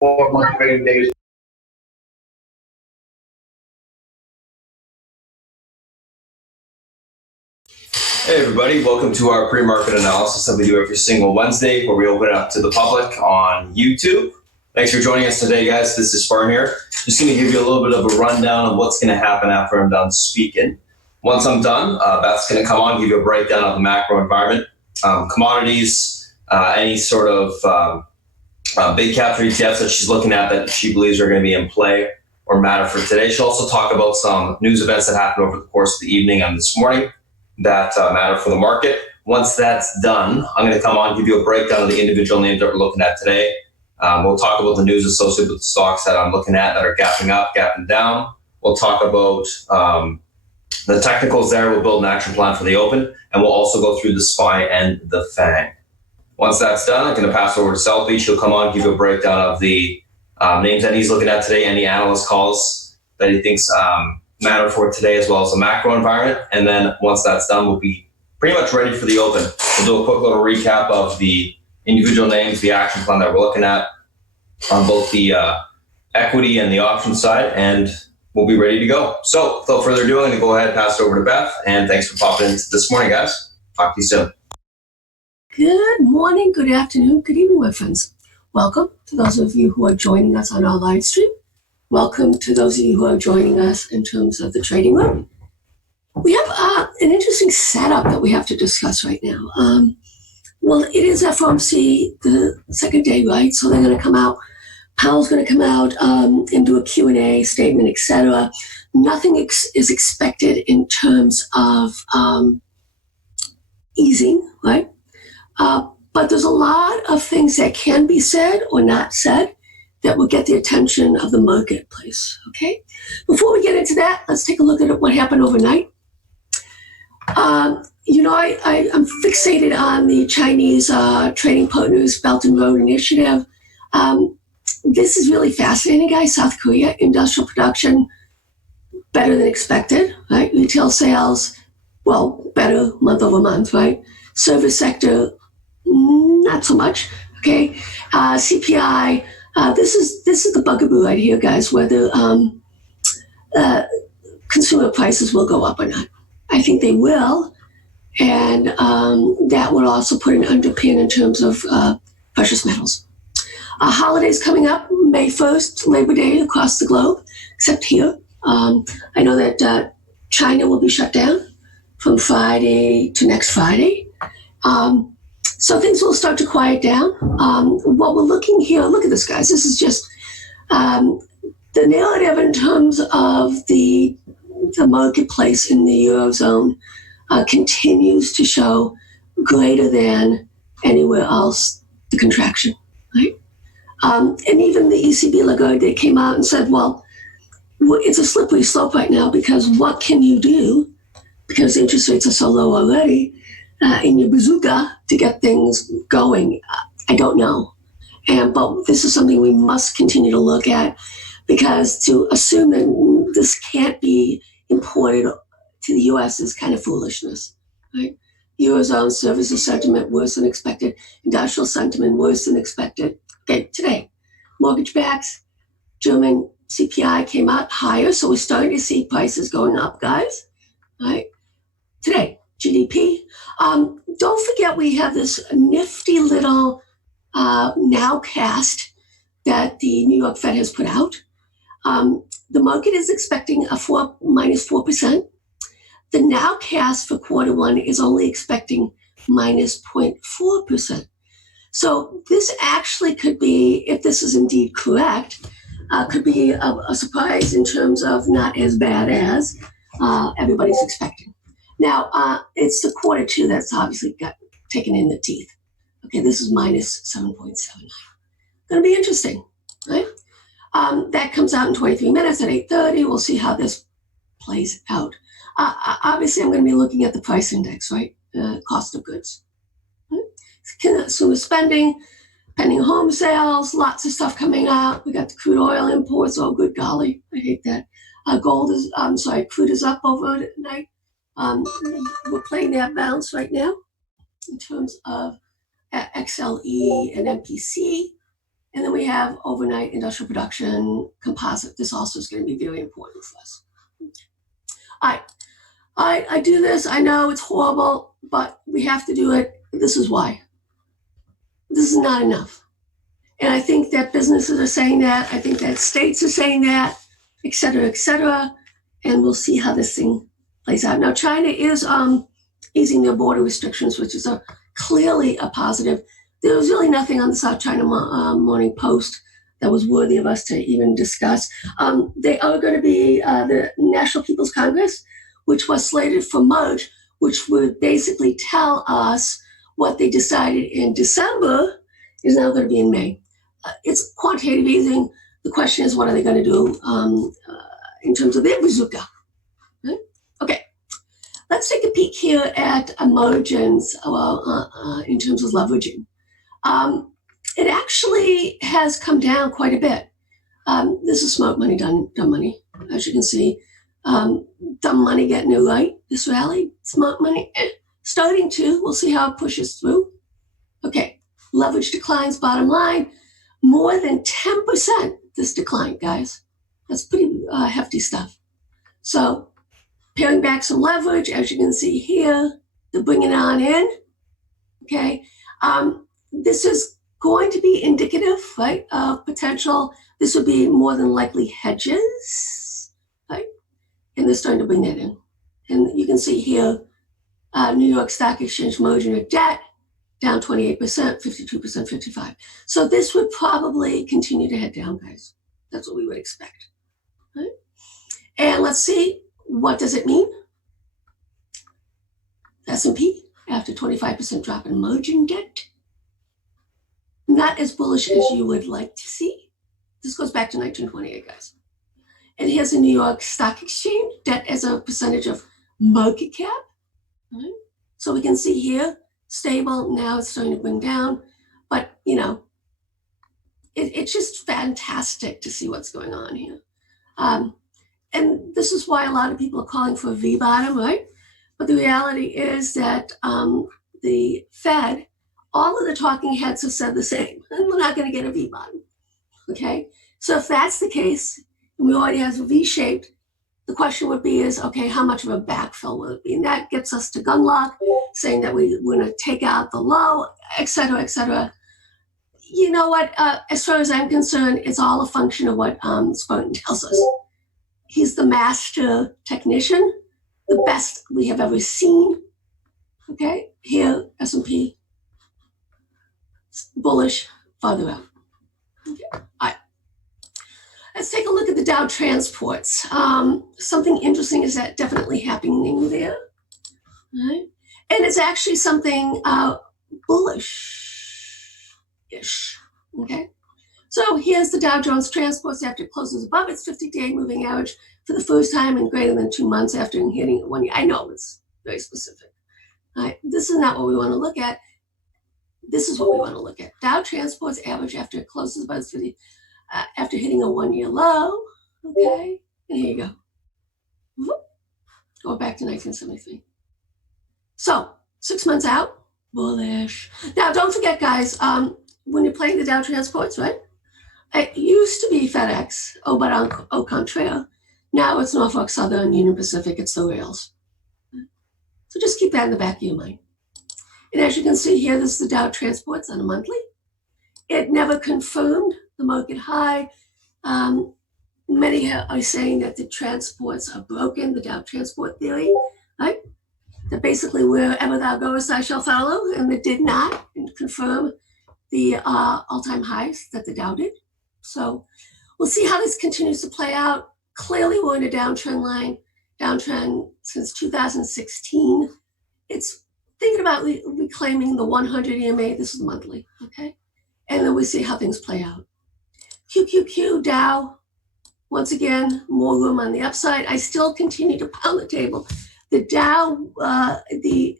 4 market trading days. Hey everybody, welcome to our pre-market analysis that we do every single Wednesday where we open it up to the public on YouTube. Thanks for joining us today, guys. This is Spartan here. Just going to give you a little bit of a rundown of what's going to happen after I'm done speaking. Once I'm done, Beth's going to come on, give you a breakdown of the macro environment, commodities, any sort of big cap for ETFs that she's looking at that she believes are going to be in play or matter for today. She'll also talk about some news events that happened over the course of the evening and this morning that matter for the market. Once that's done, I'm going to come on, give you a breakdown of the individual names that we're looking at today. We'll talk about the news associated with the stocks that I'm looking at that are gapping up, gapping down. We'll talk about the technicals there. We'll build an action plan for the open, and we'll also go through the SPY and the FANG. Once that's done, I'm going to pass over to Selby. She'll come on, give you a breakdown of the names that he's looking at today, any analyst calls that he thinks matter for today, as well as the macro environment. And then once that's done, we'll be pretty much ready for the open. We'll do a quick little recap of the individual names, the action plan that we're looking at on both the equity and the option side, and we'll be ready to go. So without further ado, I'm going to go ahead and pass it over to Beth, and thanks for popping in this morning, guys. Talk to you soon. Good morning, good afternoon, good evening, my friends. Welcome to those of you who are joining us on our live stream. Welcome to those of you who are joining us in terms of the trading room. We have an interesting setup that we have to discuss right now. Well, it is FOMC, the second day, right? So they're going to come out, Powell's going to come out and do a Q&A statement, etc. Nothing is expected in terms of easing, right? But there's a lot of things that can be said or not said that will get the attention of the marketplace, okay? Before we get into that, let's take a look at what happened overnight. I'm fixated on the Chinese Trading Partners Belt and Road Initiative. This is really fascinating, guys. South Korea, industrial production, better than expected, right? Retail sales, well, better month over month, right? Service sector, not so much, okay? CPI, this is the bugaboo right here, guys, whether consumer prices will go up or not. I think they will, and that would also put an underpin in terms of precious metals. Holidays coming up, May 1st, Labor Day across the globe, except here. I know that China will be shut down from Friday to next Friday. So things will start to quiet down. What we're looking here, look at this, guys. This is just the narrative in terms of the marketplace in the Eurozone continues to show greater than anywhere else the contraction, right? And even the ECB Lagarde, they came out and said, well, it's a slippery slope right now because what can you do because interest rates are so low already in your bazooka to get things going? I don't know. But this is something we must continue to look at because to assume that this can't be imported to the U.S. is kind of foolishness, right? Eurozone services sentiment worse than expected, industrial sentiment worse than expected. Okay, today, mortgage backs, German CPI came out higher, so we're starting to see prices going up, guys, right? Today, GDP. Don't forget we have this nifty little nowcast that the New York Fed has put out. The market is expecting a minus 4%. The nowcast for quarter one is only expecting minus 0.4%. So this actually could be, if this is indeed correct, could be a surprise in terms of not as bad as everybody's expecting. Now, it's the quarter two that's obviously got taken in the teeth. Okay, this is minus 7.79. Going to be interesting, right? That comes out in 23 minutes at 8:30. We'll see how this plays out. Obviously, I'm going to be looking at the price index, right? Cost of goods. Right? Consumer spending, pending home sales, lots of stuff coming out. We got the crude oil imports. Oh, good golly, I hate that. Crude is up overnight. We're playing that bounce right now in terms of XLE and MPC. And then we we have overnight industrial production composite. This also is going to be very important for us. All right. I do this. I know it's horrible, but we have to do it. This is why. This is not enough. And I think that businesses are saying that. I think that states are saying that, et cetera, et cetera. And we'll see how this thing plays out. Now, China is easing their border restrictions, which is clearly a positive. There was really nothing on the South China Morning Post that was worthy of us to even discuss. They are going to be the National People's Congress, which was slated for March, which would basically tell us what they decided in December is now going to be in May. It's quantitative easing. The question is, what are they going to do in terms of their bazooka? Right? Okay, let's take a peek here at margins in terms of leveraging. It actually has come down quite a bit. This is smart money, dumb money, as you can see. Dumb money getting it right this rally. Smart money starting to. We'll see how it pushes through. Okay, leverage declines, bottom line. More than 10% this decline, guys. That's pretty hefty stuff. So paring back some leverage, as you can see here, they're bringing it on in. Okay, this is going to be indicative, right, of potential. This would be more than likely hedges, right? And they're starting to bring that in. And you can see here, New York Stock Exchange margin of debt, down 28%, 52%, 55%. So this would probably continue to head down, guys. That's what we would expect. Right? And let's see, what does it mean? S&P, after 25% drop in margin debt, not as bullish as you would like to see. This goes back to 1928, guys. And here's the New York Stock Exchange, debt as a percentage of market cap. Right? So we can see here, stable, now it's starting to bring down. But, you know, it's just fantastic to see what's going on here. And this is why a lot of people are calling for a V-bottom, right? But the reality is that the Fed, all of the talking heads have said the same, and we're not going to get a V-bottom, okay? So if that's the case, and we already have a V-shaped, the question would be is, okay, how much of a backfill will it be? And that gets us to Gunlock, saying that we're going to take out the low, et cetera, et cetera. You know what? As far as I'm concerned, it's all a function of what Spartan tells us. He's the master technician, the best we have ever seen. Okay, here, S&P, bullish, farther out. Okay. All right. Let's take a look at the Dow transports. Something interesting is that definitely happening there. All right. And it's actually something bullish-ish. Okay. So here's the Dow Jones Transports after it closes above its 50-day moving average for the first time in greater than 2 months after hitting it 1 year. I know it's very specific. All right. This is not what we want to look at. This is what we want to look at. Dow Transports average after it closes above its 50, after hitting a 1 year low. Okay. And here you go. Whoop. Go back to 1973. So 6 months out, bullish. Now, don't forget, guys, when you're playing the Dow Transports, right? It used to be FedEx, but au contraire. Now it's Norfolk Southern, Union Pacific, it's the rails. So just keep that in the back of your mind. And as you can see here, this is the Dow Transports on a monthly. It never confirmed the market high. Many are saying that the transports are broken, the Dow Transport theory, right? That basically wherever thou goest, I shall follow, and it did not confirm the all-time highs that the Dow did. So we'll see how this continues to play out. Clearly, we're in a downtrend since 2016. It's thinking about reclaiming the 100 EMA. This is monthly, okay? And then we see how things play out. QQQ, Dow, once again, more room on the upside. I still continue to pound the table. The Dow, the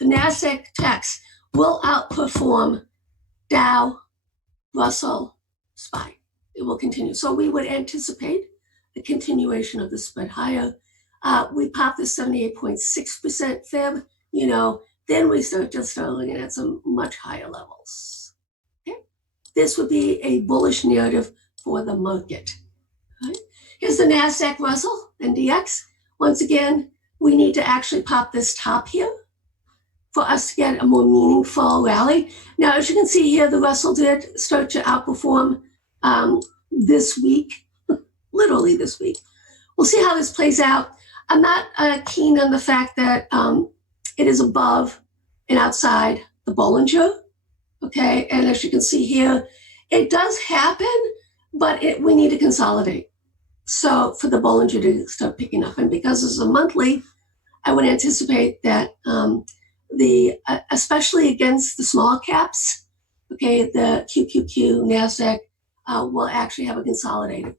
NASDAQ techs will outperform Dow, Russell, SPY. It will continue. So we would anticipate the continuation of the spread higher. We popped the 78.6% fib, you know, then we start looking at some much higher levels. Okay. this would be a bullish narrative for the market. Right? Here's the NASDAQ Russell NDX. Once again, we need to actually pop this top here for us to get a more meaningful rally. Now, as you can see here, the Russell did start to outperform this week, literally this week. We'll see how this plays out. I'm not keen on the fact that it is above and outside the Bollinger, okay? And as you can see here, it does happen, but we need to consolidate. So for the Bollinger to start picking up, and because this is a monthly, I would anticipate that especially against the small caps, okay, the QQQ, NASDAQ will actually have a consolidated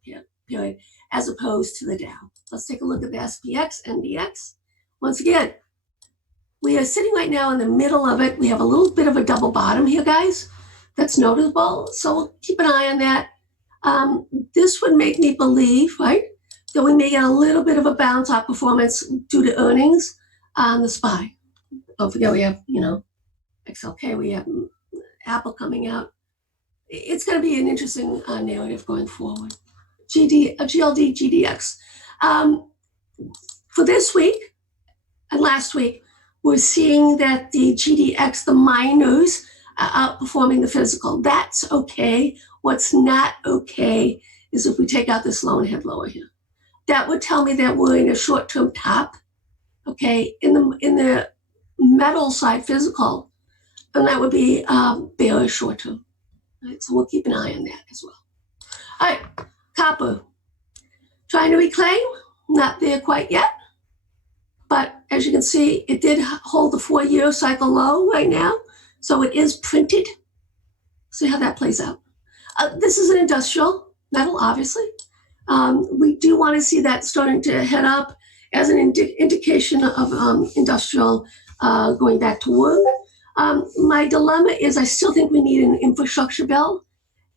period as opposed to the Dow. Let's take a look at the SPX, NDX. Once again, we are sitting right now in the middle of it. We have a little bit of a double bottom here, guys. That's noticeable. So we'll keep an eye on that. This would make me believe, right, that we may get a little bit of a bounce off performance due to earnings on the SPY. Don't forget we have, XLK, we have Apple coming out. It's going to be an interesting narrative going forward. GLD, GDX. For this week and last week, we're seeing that the GDX, the miners, are outperforming the physical. That's okay. What's not okay is if we take out this low and head lower here. That would tell me that we're in a short-term top, okay, in the metal side physical, and that would be bearish short-term. Right, so we'll keep an eye on that as well. All right, copper. Trying to reclaim, not there quite yet. But as you can see, it did hold the 4-year cycle low right now. So it is printed. See how that plays out. This is an industrial metal, obviously. We do want to see that starting to head up as an indication of industrial going back to work. My dilemma is I still think we need an infrastructure bill.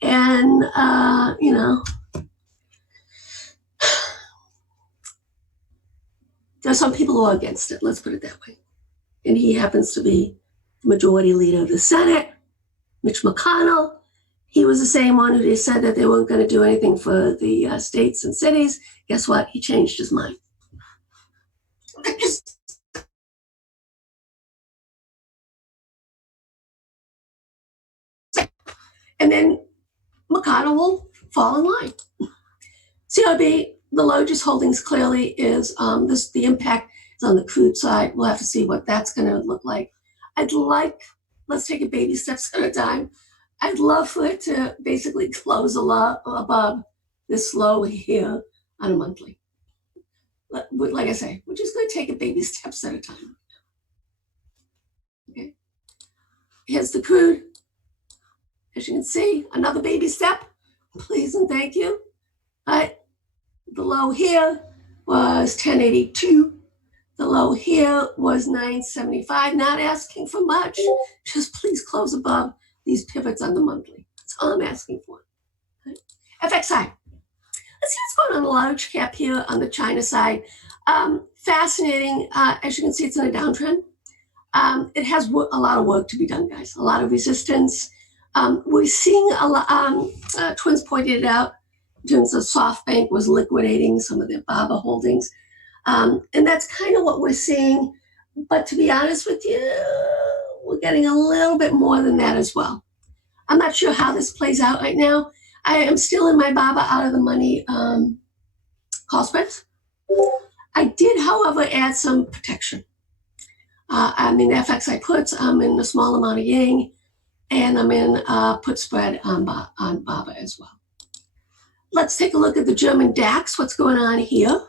And, there's some people who are against it, let's put it that way. And he happens to be the majority leader of the Senate, Mitch McConnell. He was the same one who said that they weren't going to do anything for the states and cities. Guess what? He changed his mind. And then McConnell will fall in line. CRB, the largest holdings clearly is the impact is on the crude side. We'll have to see what that's going to look like. Let's take it baby steps at a time. I'd love for it to basically close a lot above this low here on a monthly. Like I say, we're just going to take it baby steps at a time. Okay. Here's the crude. As you can see, another baby step. Please and thank you. All right. The low here was 1082. The low here was 975. Not asking for much. Just please close above these pivots on the monthly. That's all I'm asking for. Okay. FXI. Let's see what's going on the large cap here on the China side. Fascinating. As you can see, it's in a downtrend. It has a lot of work to be done, guys. A lot of resistance. We're seeing a lot. Twins pointed it out. In terms of SoftBank was liquidating some of their BABA holdings. And that's kind of what we're seeing. But to be honest with you, we're getting a little bit more than that as well. I'm not sure how this plays out right now. I am still in my BABA out of the money call spreads. I did, however, add some protection. I'm in FXI puts, I'm in a small amount of Yang, and I'm in put spread on BABA as well. Let's take a look at the German DAX, what's going on here.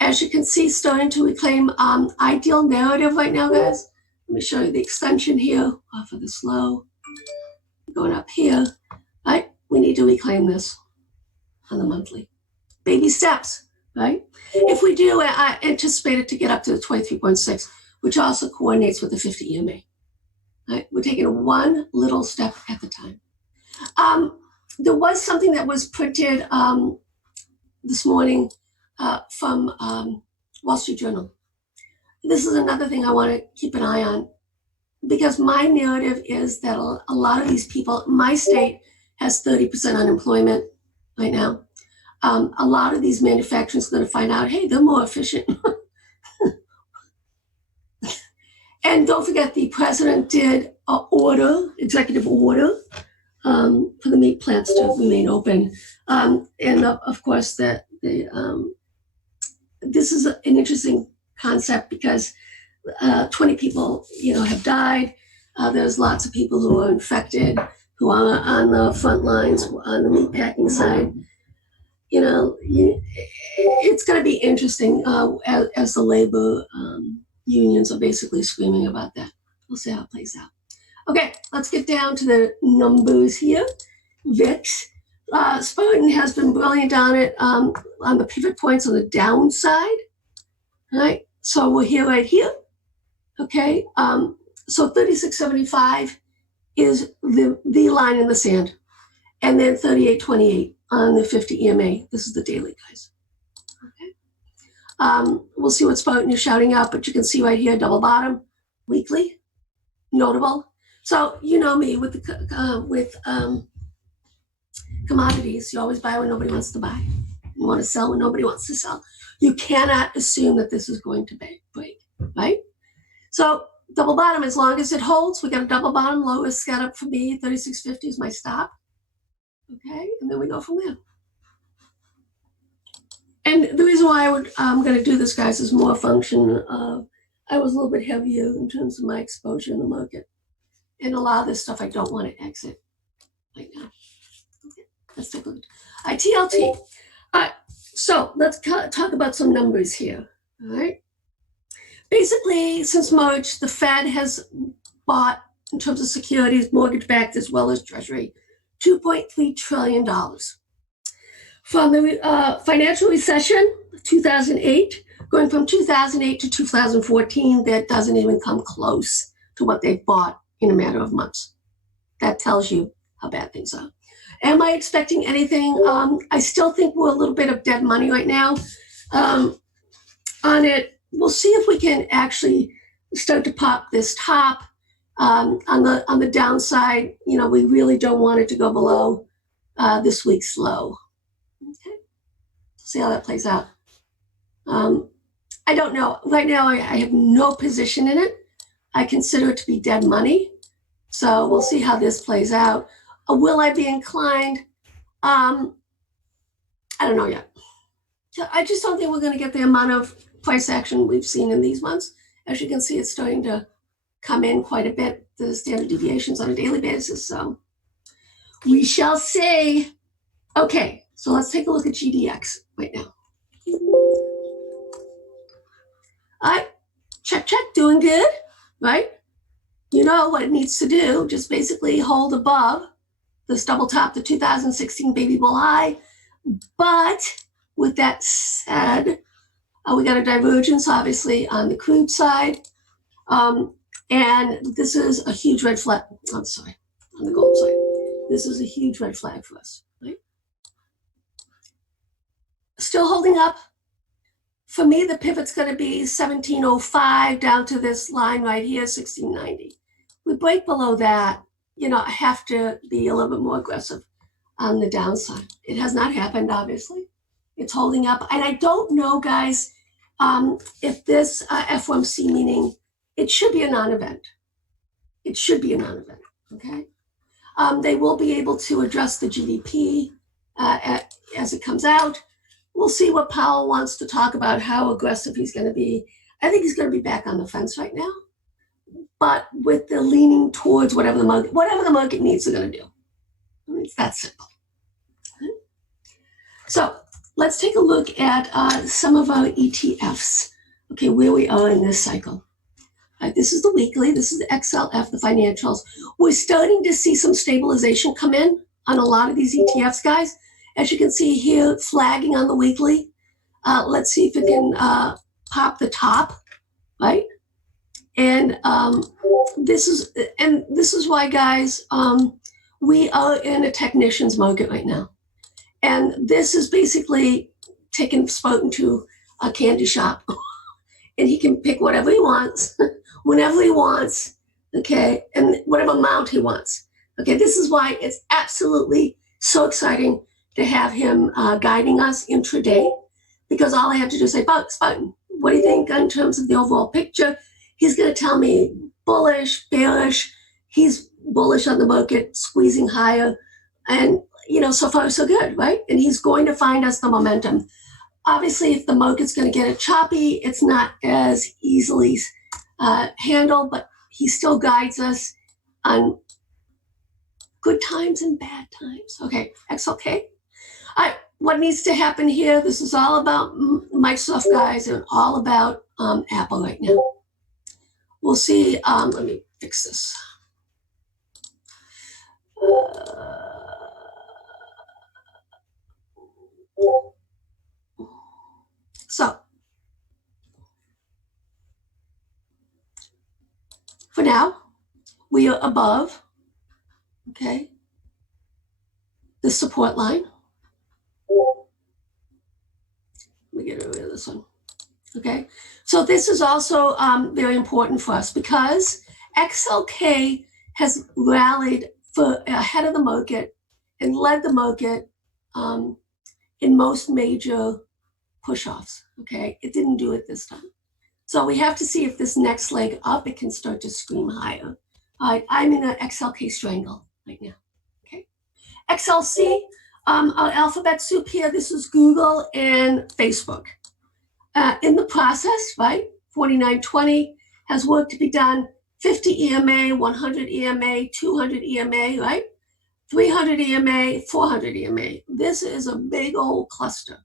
As you can see, starting to reclaim ideal narrative right now, guys. Let me show you the extension here off of this low. Going up here. Right? We need to reclaim this on the monthly. Baby steps, right? If we do, I anticipate it to get up to the 23.6, which also coordinates with the 50 EMA. Right? We're taking one little step at the time. There was something that was printed this morning from Wall Street Journal. This is another thing I want to keep an eye on because my narrative is that a lot of these people, my state has 30% unemployment right now. A lot of these manufacturers are going to find out, hey, they're more efficient. And don't forget, the president did an executive order for the meat plants to remain open. And of course, this is an interesting concept because 20 people, have died. There's lots of people who are infected, who are on the front lines, on the meat packing side. It's going to be interesting as the labor unions are basically screaming about that. We'll see how it plays out. Okay, let's get down to the numbers here. VIX. Spartan has been brilliant on it on the pivot points on the downside. All right, so we're here right here. Okay, so 36.75 is the line in the sand. And then 38.28 on the 50 EMA. This is the daily, guys. Okay. We'll see what Spartan is shouting out, but you can see right here, double bottom, weekly, notable. So you know me with commodities. You always buy when nobody wants to buy. You want to sell when nobody wants to sell. You cannot assume that this is going to break, right? So double bottom, as long as it holds, we got a double bottom. Lowest got up for me, 36.50 is my stop. Okay, and then we go from there. And the reason why I'm going to do this, guys, is more a function of I was a little bit heavier in terms of my exposure in the market. And a lot of this stuff I don't want to exit right now. Okay, let's take a look. TLT. All right, so let's talk about some numbers here. All right. Basically, since March, the Fed has bought, in terms of securities, mortgage-backed as well as Treasury, $2.3 trillion. From the financial recession, 2008, going from 2008 to 2014, that doesn't even come close to what they've bought in a matter of months. That tells you how bad things are. Am I expecting anything? I still think we're a little bit of dead money right now. On it, we'll see if we can actually start to pop this top. On the downside, we really don't want it to go below this week's low. Okay, see how that plays out. I don't know. Right now, I have no position in it. I consider it to be dead money. So we'll see how this plays out. Will I be inclined? I don't know yet. I just don't think we're going to get the amount of price action we've seen in these months. As you can see, it's starting to come in quite a bit, the standard deviations on a daily basis. So we shall see. Okay, so let's take a look at GDX right now. All right, check, doing good, right? You know what it needs to do, just basically hold above this double top, the 2016 baby bull high. But with that said, we got a divergence, obviously, on the crude side. And this is a huge red flag. I'm sorry, on the gold side. This is a huge red flag for us, right? Still holding up. For me, the pivot's going to be 1705 down to this line right here, 1690. We break below that, I have to be a little bit more aggressive on the downside. It has not happened, obviously. It's holding up. And I don't know, guys, if this FOMC meeting, it should be a non-event. It should be a non-event, okay? They will be able to address the GDP as it comes out. We'll see what Powell wants to talk about, how aggressive he's going to be. I think he's going to be back on the fence right now, but with the leaning towards whatever the market needs, they're going to do. It's that simple. So let's take a look at some of our ETFs. Okay, where we are in this cycle. This is the weekly. This is the XLF, the financials. We're starting to see some stabilization come in on a lot of these ETFs, guys. As you can see here, flagging on the weekly. Let's see if it can pop the top, right? And this is why, guys, we are in a technician's market right now. And this is basically taking Spartan to a candy shop. And he can pick whatever he wants, whenever he wants, okay, and whatever amount he wants. Okay, this is why it's absolutely so exciting to have him guiding us intraday, because all I have to do is say, Spartan, what do you think in terms of the overall picture? He's going to tell me bullish, bearish. He's bullish on the market, squeezing higher. And, so far so good, right? And he's going to find us the momentum. Obviously, if the market's going to get it choppy, it's not as easily handled, but he still guides us on good times and bad times. Okay, XLK. All right, what needs to happen here? This is all about Microsoft, guys, and all about Apple right now. We'll see. Let me fix this. So, for now, we are above, okay, the support line. Let me get rid of this one. Okay, so this is also very important for us because XLK has rallied for ahead of the market and led the market in most major push-offs. Okay, it didn't do it this time. So we have to see if this next leg up, it can start to scream higher. All right, I'm in an XLK strangle right now. Okay, XLC, our alphabet soup here. This is Google and Facebook. In the process, right, 4920 has work to be done, 50 EMA, 100 EMA, 200 EMA, right, 300 EMA, 400 EMA. This is a big old cluster.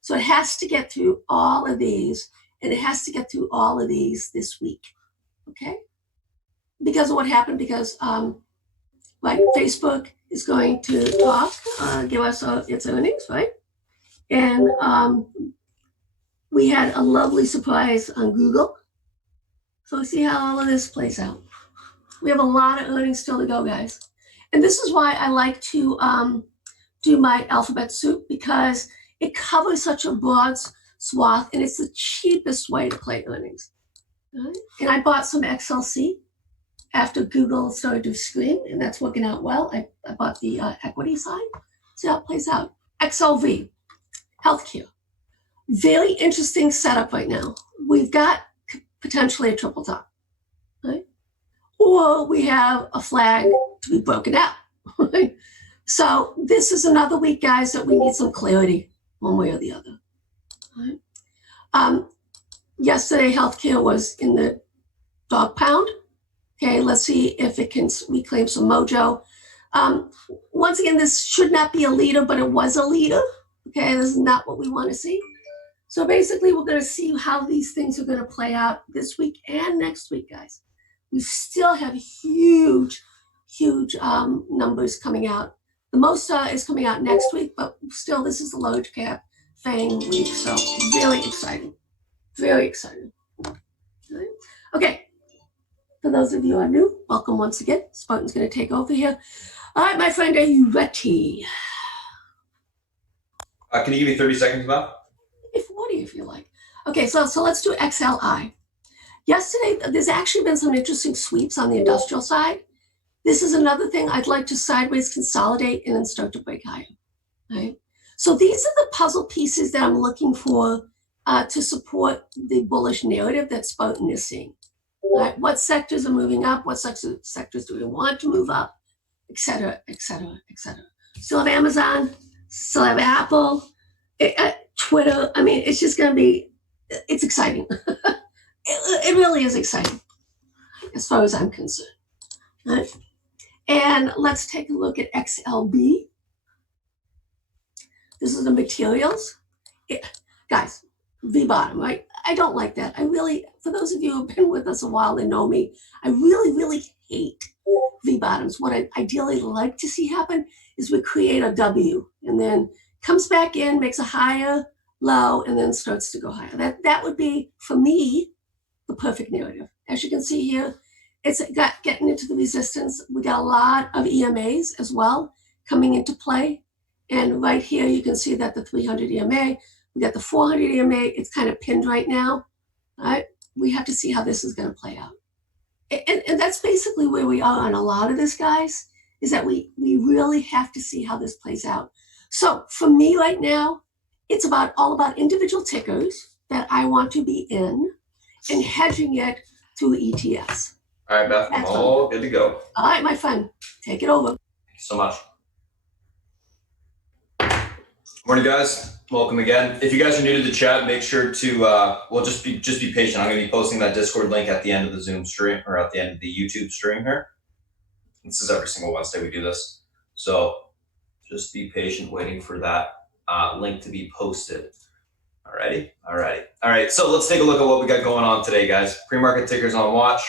So it has to get through all of these, and it has to get through all of these this week, okay? Because of what happened, because, right, Facebook is going to talk, give us its earnings, right? And we had a lovely surprise on Google. So see how all of this plays out. We have a lot of earnings still to go, guys. And this is why I like to do my alphabet soup, because it covers such a broad swath, and it's the cheapest way to play earnings. Right? And I bought some XLC after Google started to scream, and that's working out well. I bought the equity side. See how it plays out. XLV, healthcare. Very interesting setup right now. We've got potentially a triple top, right? Or we have a flag to be broken out, right? So this is another week, guys, that we need some clarity one way or the other, right? Yesterday, healthcare was in the dog pound. Okay, let's see if it can reclaim some mojo. Once again, this should not be a leader, but it was a leader. Okay, this is not what we want to see. So basically, we're going to see how these things are going to play out this week and next week, guys. We still have huge numbers coming out. The most is coming out next week, but still, this is the large cap FANG week. So very exciting. Very exciting. Okay. For those of you who are new, welcome once again. Spartan's going to take over here. All right, my friend, are you ready? Can you give me 30 seconds, Bob? 40 if you like. Okay, so let's do XLI. Yesterday, there's actually been some interesting sweeps on the industrial side. This is another thing I'd like to sideways consolidate and then start to break higher. Right? So these are the puzzle pieces that I'm looking for to support the bullish narrative that Spartan is seeing. Right? What sectors are moving up? What sectors do we want to move up? Et cetera, et cetera, et cetera. Still have Amazon, still have Apple, Twitter. I mean, it's just going to be, it's exciting. It really is exciting as far as I'm concerned. Right? And let's take a look at XLB. This is the materials. Guys, V bottom, right? I don't like that. I really, for those of you who have been with us a while and know me, I really hate V bottoms. What I ideally like to see happen is we create a W and then comes back in, makes a higher low, and then starts to go higher. That would be, for me, the perfect narrative. As you can see here, it's getting into the resistance. We got a lot of EMAs as well coming into play. And right here, you can see that the 300 EMA, we got the 400 EMA, it's kind of pinned right now. All right? We have to see how this is going to play out. And that's basically where we are on a lot of this, guys. is that we really have to see how this plays out. So for me right now, it's all about individual tickers that I want to be in and hedging it through ETFs. All right, Beth, I'm all good to go. All right, my friend, take it over. Thank you so much. Morning, guys. Welcome again. If you guys are new to the chat, make sure to just be patient. I'm going to be posting that Discord link at the end of the Zoom stream, or at the end of the YouTube stream here. This is every single Wednesday we do this, so just be patient, waiting for that link to be posted. Alrighty. All right. So let's take a look at what we got going on today, guys. Pre-market tickers on watch.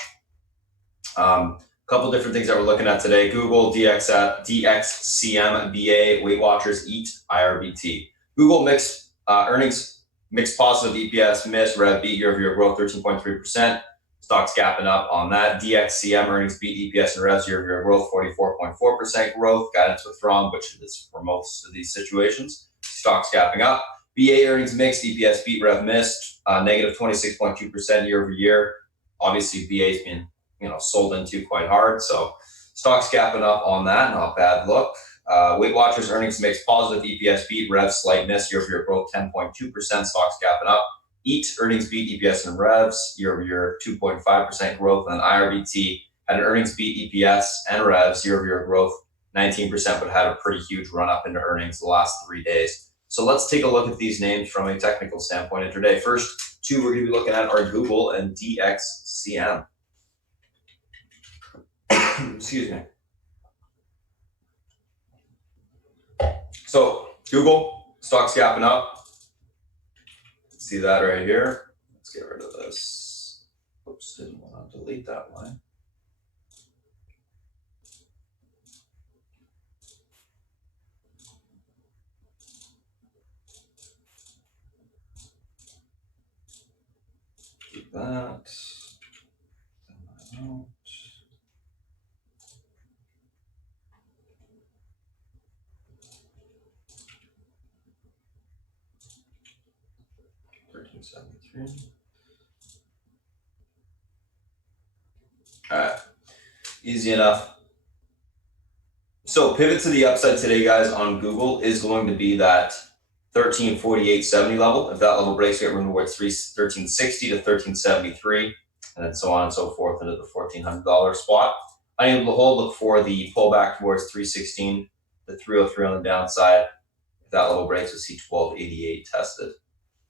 Couple different things that we're looking at today: Google, DXCM, BA, Weight Watchers, EAT, IRBT. Google mixed earnings, mixed positive, EPS miss, rev beat, year-over-year growth 13.3%. Stocks gapping up on that. DXCM earnings beat, EPS and revs, year-over-year growth 44.4% growth. Guidance withdrawn, which is for most of these situations. Stocks gapping up. BA earnings mixed, EPS beat, rev missed, negative 26.2% year-over-year. Obviously, BA's been sold into quite hard, so stocks gapping up on that. Not bad look. Weight Watchers earnings mixed positive, EPS beat, rev slight miss, year-over-year growth 10.2%. Stocks gapping up. EAT earnings beat, EPS and revs, year-over-year 2.5% growth. And then IRBT had an earnings beat, EPS and revs, year-over-year growth 19%, but had a pretty huge run up into earnings the last 3 days. So let's take a look at these names from a technical standpoint intraday. First two we're going to be looking at are Google and DXCM. Excuse me. So Google, stocks gapping up. See that right here. Let's get rid of this. Oops, didn't want to delete that line. Keep that. Out. $13.73. All right, easy enough. So pivot to the upside today, guys, on Google is going to be that 1348.70 level. If that level breaks, we get room towards 1360 to 1373, and then so on and so forth into the $1,400 spot. Unable to hold, look for the pullback towards 316 to 303 on the downside. If that level breaks, we'll see 1288 tested.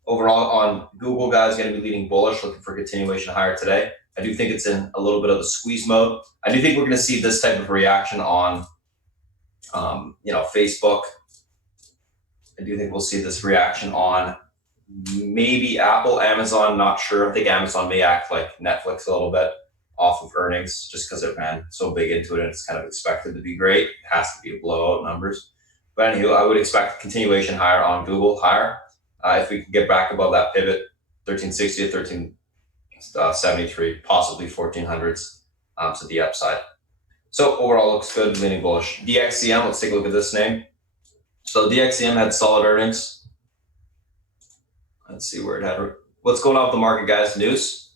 Overall on Google, guys, going to be leading bullish, looking for continuation higher today. I do think it's in a little bit of a squeeze mode. I do think we're going to see this type of reaction on, Facebook. I do think we'll see this reaction on maybe Apple, Amazon, not sure. I think Amazon may act like Netflix a little bit off of earnings just because it ran so big into it and it's kind of expected to be great. It has to be a blowout numbers. But anywho, I would expect continuation higher on Google, higher. If we can get back above that pivot, 1360 to 1373, possibly 1400s to the upside. So overall looks good, leaning bullish. DXCM, let's take a look at this name. So DXCM had solid earnings. Let's see where it had. What's going on with the market, guys? News?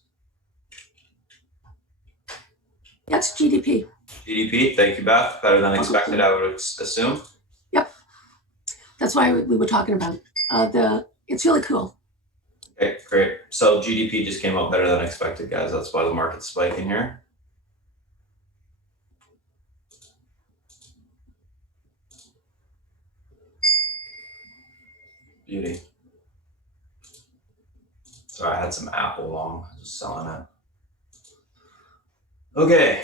That's GDP. GDP, thank you, Beth. Better than expected, I would assume. Yep. That's why we were talking about it's really cool. Okay, great. So GDP just came out better than expected, guys. That's why the market's spiking here. Beauty. Sorry, I had some Apple long, just selling it. Okay,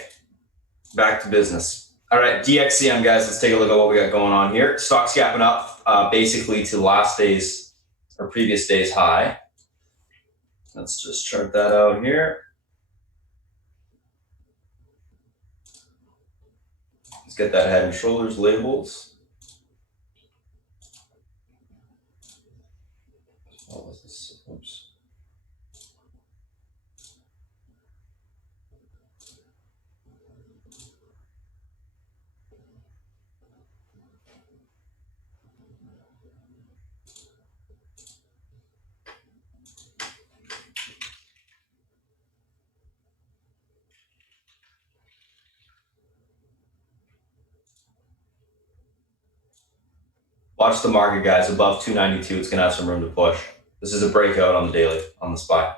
back to business. All right, DXCM, guys, let's take a look at what we got going on here. Stocks gapping up basically to last day's or previous day's high. Let's just chart that out here. Let's get that head and shoulders labels. What was this? Oops. Watch the market, guys. Above 292, it's going to have some room to push. This is a breakout on the daily, on the SPY.